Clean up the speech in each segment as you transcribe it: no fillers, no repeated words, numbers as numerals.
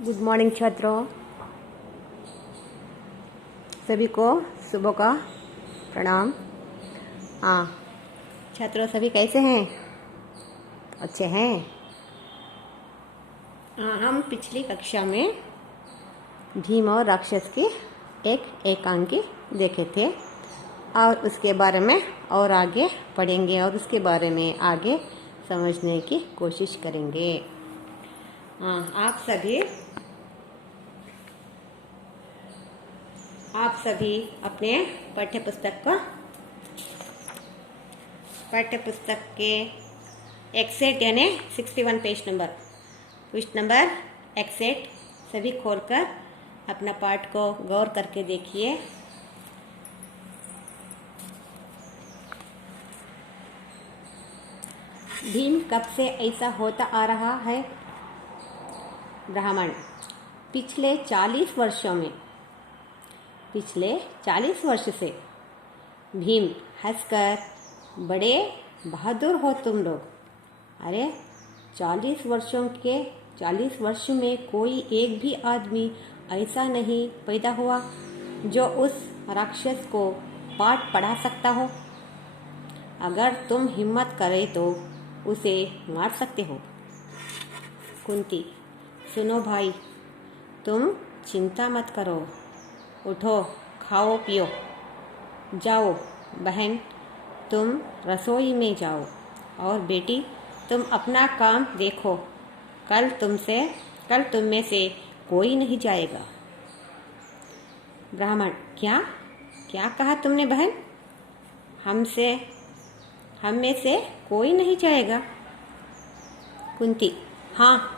Good morning छात्रों, सभी को सुबह का प्रणाम। हाँ छात्रों, सभी कैसे हैं? अच्छे हैं। हाँ, हम पिछली कक्षा में भीम और राक्षस की एक एकांकी देखे थे और उसके बारे में और आगे पढ़ेंगे और उसके बारे में आगे समझने की कोशिश करेंगे। हाँ, आप सभी अपने पाठ्य पुस्तक के एक्सेट यानी 61 पेज नंबर पृष्ठ नंबर एक्सेट सभी खोलकर अपना पाठ को गौर करके देखिए। भीम कब से ऐसा होता आ रहा है? ब्राह्मण, पिछले 40 वर्ष से भीम हंसकर, बड़े बहादुर हो तुम लोग। अरे 40 वर्ष में कोई एक भी आदमी ऐसा नहीं पैदा हुआ जो उस राक्षस को पाठ पढ़ा सकता हो। अगर तुम हिम्मत करे तो उसे मार सकते हो। कुंती, सुनो भाई, तुम चिंता मत करो, उठो, खाओ पियो। जाओ बहन, तुम रसोई में जाओ और बेटी तुम अपना काम देखो। कल तुम में से कोई नहीं जाएगा। ब्राह्मण, क्या कहा तुमने बहन? हम में से कोई नहीं जाएगा। कुंती, हाँ,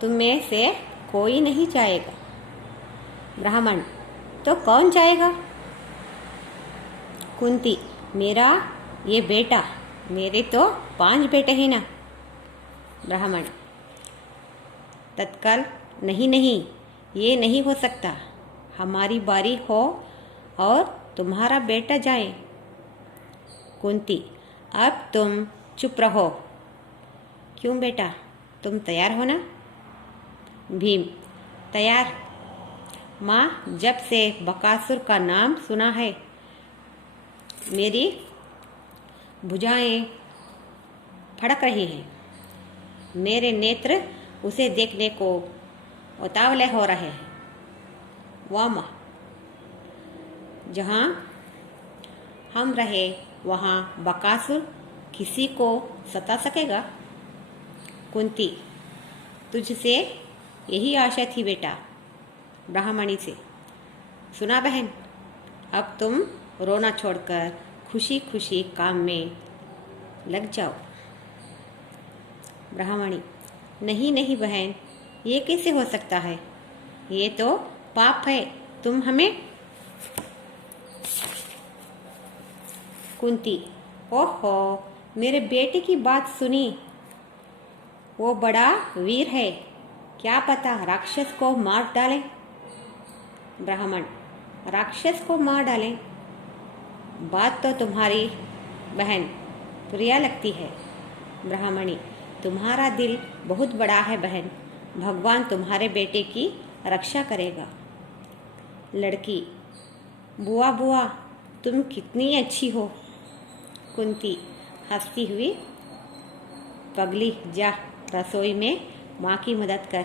तुम में से कोई नहीं जाएगा। ब्राह्मण, तो कौन जाएगा? कुंती, मेरा ये बेटा, मेरे तो 5 बेटे हैं ना। ब्राह्मण तत्काल, नहीं, ये नहीं हो सकता। हमारी बारी हो और तुम्हारा बेटा जाए। कुंती, अब तुम चुप रहो। क्यों बेटा, तुम तैयार हो ना? भीम, तैयार। माँ, जब से बकासुर का नाम सुना है मेरी भुजाएं फड़क रही हैं। मेरे नेत्र उसे देखने को उतावले हो रहे हैं। वाह माँ, जहाँ हम रहे वहाँ बकासुर किसी को सता सकेगा? कुंती, तुझसे यही आशा थी बेटा। ब्राह्मणी से, सुना बहन, अब तुम रोना छोड़कर खुशी खुशी काम में लग जाओ। ब्राह्मणी, नहीं बहन, ये कैसे हो सकता है? ये तो पाप है। तुम हमें। कुंती, ओहो, मेरे बेटे की बात सुनी। वो बड़ा वीर है, क्या पता राक्षस को मार डाले। ब्राह्मण, राक्षस को मार डालें? बात तो तुम्हारी बहन प्रिया लगती है। ब्राह्मणी, तुम्हारा दिल बहुत बड़ा है बहन, भगवान तुम्हारे बेटे की रक्षा करेगा। लड़की, बुआ तुम कितनी अच्छी हो। कुंती हंसती हुई, पगली, जा रसोई में माँ की मदद कर।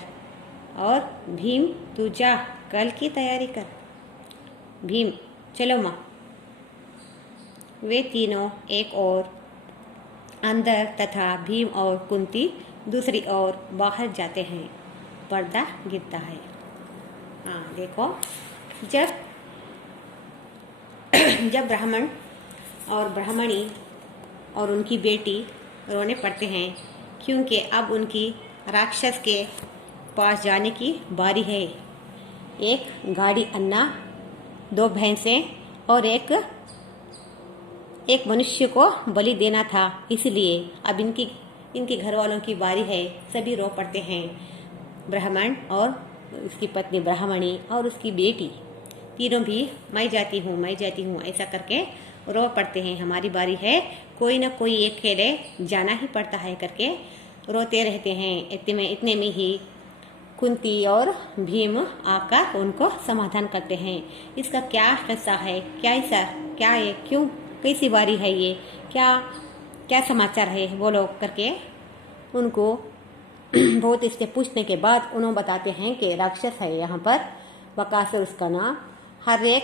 और भीम, तू जा कल की तैयारी कर। भीम, चलो माँ। वे तीनों एक और अंदर तथा भीम और कुंती दूसरी ओर बाहर जाते हैं। पर्दा गिरता है। हाँ देखो, जब ब्राह्मण और ब्राह्मणी और उनकी बेटी रोने पड़ते हैं क्योंकि अब उनकी राक्षस के पास जाने की बारी है। एक गाड़ी अन्ना, 2 भैंसें और एक मनुष्य को बलि देना था, इसलिए अब इनके घर वालों की बारी है। सभी रो पड़ते हैं। ब्राह्मण और उसकी पत्नी ब्राह्मणी और उसकी बेटी तीनों भी मैं जाती हूँ ऐसा करके रो पड़ते हैं। हमारी बारी है, कोई ना कोई एक खेले जाना ही पड़ता है करके रोते रहते हैं। इतने में ही कुंती और भीम आकर उनको समाधान करते हैं। इसका क्या किस्सा है, क्या ऐसा क्या है, क्यों कैसी बारी है ये, क्या क्या समाचार है बोलो करके उनको बहुत इससे पूछने के बाद उन्होंने बताते हैं कि राक्षस है यहाँ पर बकासुर उसका नाम। हर एक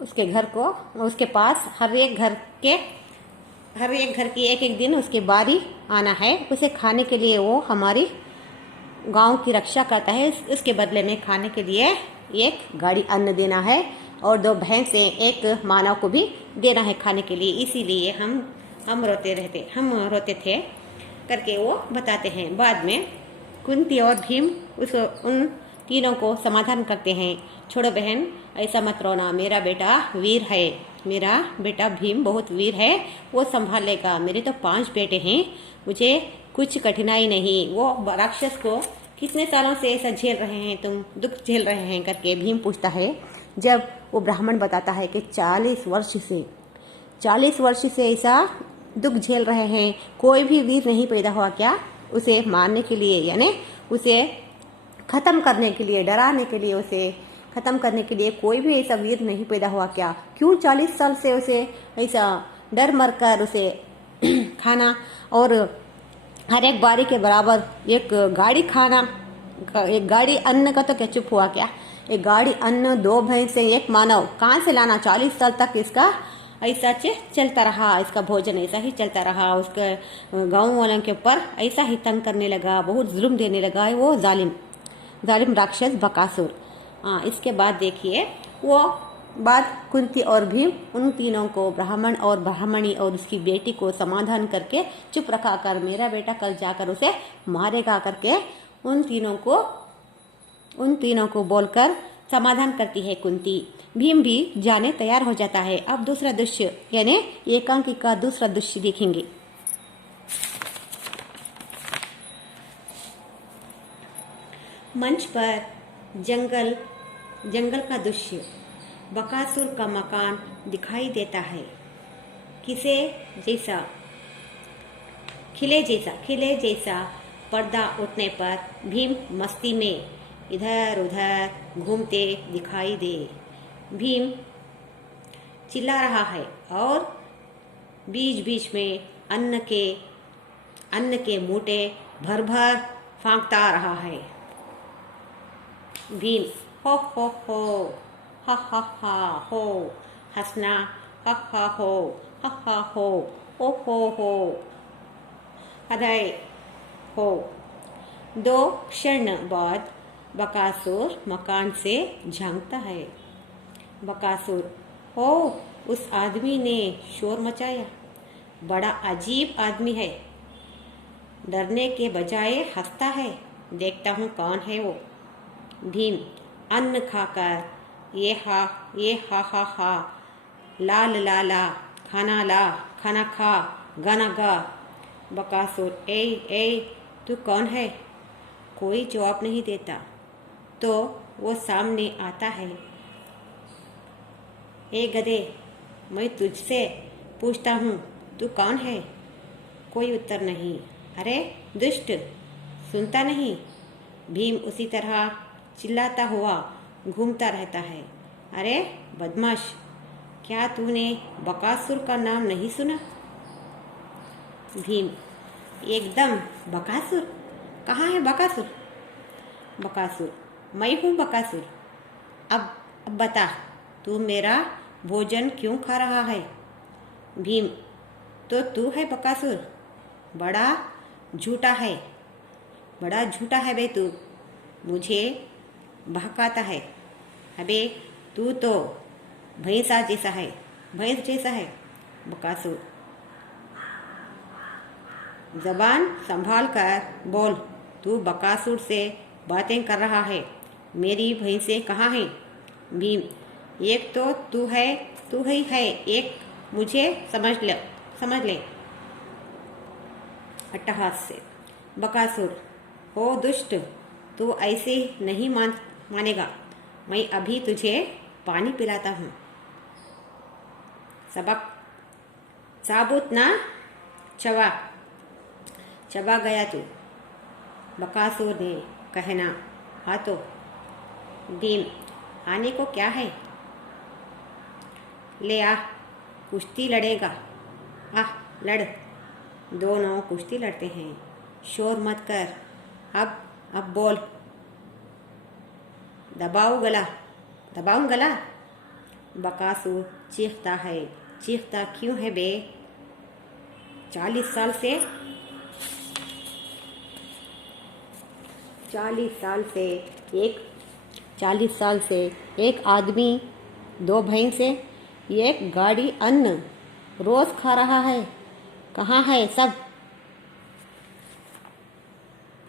उसके घर को उसके पास हर एक घर की एक एक दिन उसकी बारी आना है। उसे खाने के लिए वो हमारी गांव की रक्षा करता है। उसके बदले में खाने के लिए एक गाड़ी अन्न देना है और 2 भैंस एक मानव को भी देना है खाने के लिए। इसीलिए हम रोते थे करके वो बताते हैं। बाद में कुंती और भीम उन तीनों को समाधान करते हैं। छोड़ो बहन, ऐसा मत रोना, मेरा बेटा वीर है, मेरा बेटा भीम बहुत वीर है, वो संभाल लेगा। मेरे तो 5 बेटे हैं, मुझे कुछ कठिनाई नहीं। वो राक्षस को कितने सालों से ऐसा झेल रहे हैं, तुम दुख झेल रहे हैं करके भीम पूछता है। जब वो ब्राह्मण बताता है कि 40 वर्ष से ऐसा दुख झेल रहे हैं, कोई भी वीर नहीं पैदा हुआ क्या उसे मारने के लिए, यानी उसे खत्म करने के लिए, डराने के लिए, उसे खत्म करने के लिए कोई भी ऐसा वीर नहीं पैदा हुआ क्या? क्यों 40 साल से उसे ऐसा डर मर कर उसे खाना और हर एक बारी के बराबर एक गाड़ी अन्न का तो क्या चुप हुआ क्या? एक गाड़ी अन्न, 2 भैंस से एक मानव कहाँ से लाना? 40 साल तक इसका ऐसा चलता रहा, इसका भोजन ऐसा ही चलता रहा। उसके गाँव वालों के ऊपर ऐसा ही तंग करने लगा, बहुत जुल्म देने लगा वो जालिम राक्षस बकासुर। इसके बाद देखिए वो बात कुंती और भीम उन तीनों को, ब्राह्मण और ब्राह्मणी और उसकी बेटी को समाधान करके चुप रखा कर, मेरा बेटा कल जाकर उसे मारेगा करके उन तीनों को बोलकर समाधान करती है कुंती। भीम भी जाने तैयार हो जाता है। अब दूसरा दृश्य यानी एकांकी का दूसरा दृश्य देखेंगे। मंच पर जंगल का दृश्य, बकासुर का मकान दिखाई देता है। खिले जैसा पर्दा उठने पर भीम मस्ती में इधर उधर घूमते दिखाई दे। भीम चिल्ला रहा है और बीच बीच में अन्न के मूठे भर भर फांकता रहा है। भीम हो हा हा हा हो, हंसना हा हा हो, हो हृदय हो। 2 क्षण बाद बकासुर मकान से झांकता है। बकासुर, हो, उस आदमी ने शोर मचाया, बड़ा अजीब आदमी है, डरने के बजाय हंसता है, देखता हूँ कौन है वो। भीम, अन्न खाकर ये हा, ला, खाना खा, गाना गा। बकासुर, ए तू कौन है? कोई जवाब नहीं देता। तो वो सामने आता है। ए गधे, मैं तुझसे पूछता हूँ, तू कौन है? कोई उत्तर नहीं। अरे दुष्ट, सुनता नहीं? भीम उसी तरह चिल्लाता हुआ घूमता रहता है। अरे बदमाश, क्या तूने बकासुर का नाम नहीं सुना? भीम, एकदम बकासुर? कहाँ है बकासुर? बकासुर, मैं हूँ बकासुर। अब बता, तू मेरा भोजन क्यों खा रहा है? भीम, तो तू है बकासुर? बड़ा झूठा है बे तू, मुझे बहकाता है। अबे तू तो भैंस जैसा है। बकासुर, जबान संभाल कर बोल, तू बकासुर से बातें कर रहा है, मेरी भैंसें कहाँ हैं? भीम, एक तो तू ही है, एक मुझे समझ ले। अट्टहास से। बकासुर, हो दुष्ट, तू ऐसे नहीं मानेगा, मैं अभी तुझे पानी पिलाता हूँ। सबक साबुत ना चबा गया तू। बकासुर ने कहना, हाँ तो। भीम, आने को क्या है? ले आ, कुश्ती लड़ेगा। आ, लड़। दोनों कुश्ती लड़ते हैं। शोर मत कर। अब बोल। दबाओ गला। दबाऊं गला? बकासुर चीखता है। चीखता क्यों है बे? 40 साल से 40 साल से एक आदमी, 2 भैंसे, एक गाड़ी अन्न रोज खा रहा है। कहाँ है सब?